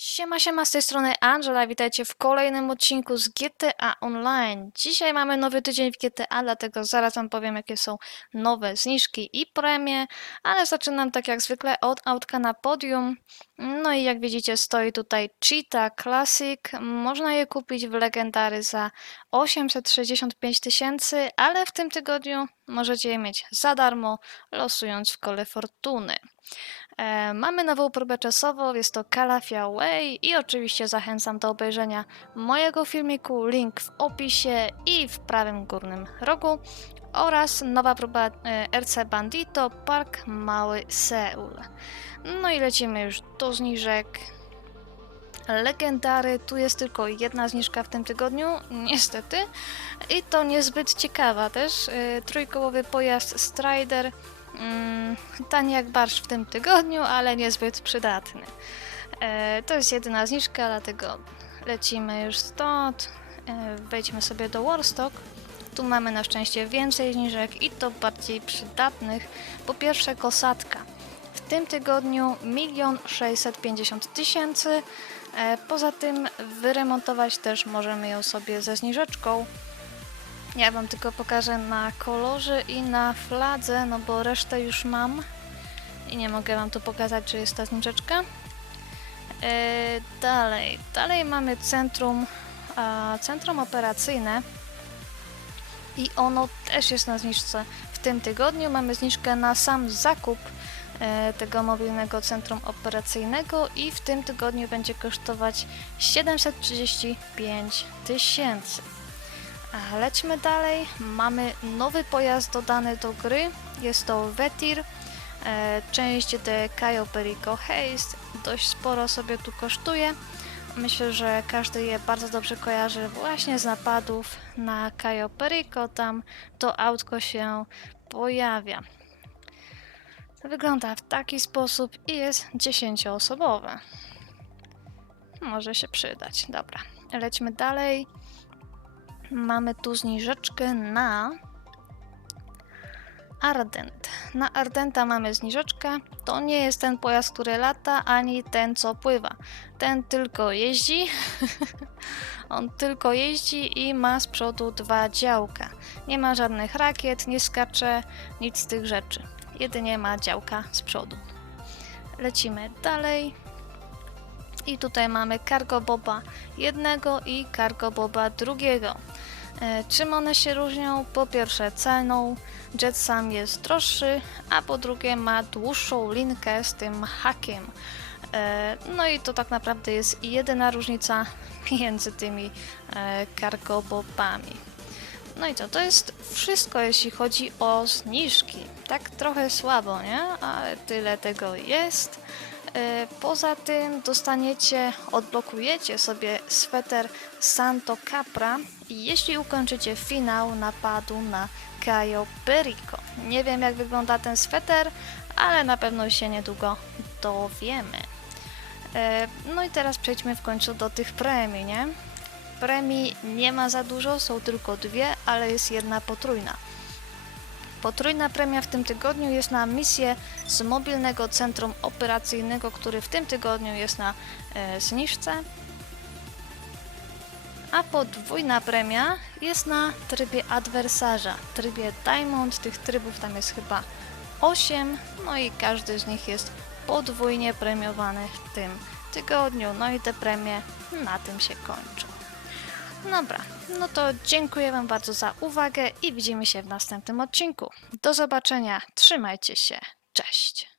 Siema, siema, z tej strony Angela, witajcie w kolejnym odcinku z GTA Online. Dzisiaj mamy nowy tydzień w GTA, dlatego zaraz wam powiem jakie są nowe zniżki i premie, ale zaczynam tak jak zwykle od autka na podium. No i jak widzicie stoi tutaj Cheetah Classic, można je kupić w Legendary za 865 tysięcy, ale w tym tygodniu możecie je mieć za darmo, losując w kole fortuny. E, mamy nową próbę czasową, jest to Calafia Way i oczywiście zachęcam do obejrzenia mojego filmiku, link w opisie i w prawym górnym rogu oraz nowa próba e, RC Bandito Park Mały Seul. No i lecimy już do zniżek. Legendary, tu jest tylko jedna zniżka w tym tygodniu, niestety. I to niezbyt ciekawa też. E, Trójkołowy pojazd Strider Mm, tani jak barsz w tym tygodniu, ale niezbyt przydatny. E, to jest jedyna zniżka, dlatego lecimy już stąd. E, wejdźmy sobie do Warstock. Tu mamy na szczęście więcej zniżek i to bardziej przydatnych. Po pierwsze kosatka. W tym tygodniu 1 650 tysięcy. E, Poza tym wyremontować też możemy ją sobie ze zniżeczką. Ja wam tylko pokażę na kolorze i na fladze, no bo resztę już mam. I nie mogę wam tu pokazać, czy jest ta zniżeczka. E, dalej, dalej mamy centrum, a, centrum operacyjne. I ono też jest na zniżce. W tym tygodniu mamy zniżkę na sam zakup e, tego mobilnego centrum operacyjnego i w tym tygodniu będzie kosztować 735 tysięcy. Lećmy dalej. Mamy nowy pojazd dodany do gry. Jest to Vetir. E, część de Cayo Perico Haste. Dość sporo sobie tu kosztuje. Myślę, że każdy je bardzo dobrze kojarzy właśnie z napadów na Cayo Perico. Tam to autko się pojawia. Wygląda w taki sposób i jest 10-osobowe. Może się przydać. Dobra, lećmy dalej. Mamy tu zniżeczkę na Ardent. Na Ardenta mamy zniżeczkę. To nie jest ten pojazd, który lata, ani ten, co pływa. Ten tylko jeździ. On tylko jeździ i ma z przodu dwa działka. Nie ma żadnych rakiet, nie skacze, nic z tych rzeczy. Jedynie ma działka z przodu. Lecimy dalej. I tutaj mamy Cargo Boba jednego i Cargo Boba drugiego. E, Czym one się różnią? Po pierwsze ceną, Jet sam jest droższy, a po drugie ma dłuższą linkę z tym hakiem. E, No i to tak naprawdę jest jedyna różnica między tymi e, cargo bobami. No i co, to jest wszystko jeśli chodzi o zniżki. Tak trochę słabo, nie? Ale tyle tego jest. E, Poza tym dostaniecie, odblokujecie sobie sweter Santo Capra jeśli ukończycie finał napadu na Cayo Perico. Nie wiem jak wygląda ten sweter, ale na pewno się niedługo dowiemy. E, No i teraz przejdźmy w końcu do tych premii, nie? Premii nie ma za dużo, są tylko dwie, ale jest jedna potrójna. Potrójna premia w tym tygodniu jest na misję z mobilnego centrum operacyjnego, który w tym tygodniu jest na e, zniżce. A podwójna premia jest na trybie adwersarza, trybie Diamond. Tych trybów tam jest chyba 8, no i każdy z nich jest podwójnie premiowany w tym tygodniu. No i te premie na tym się kończą. Dobra, no to dziękuję Wam bardzo za uwagę i widzimy się w następnym odcinku. Do zobaczenia, trzymajcie się, cześć!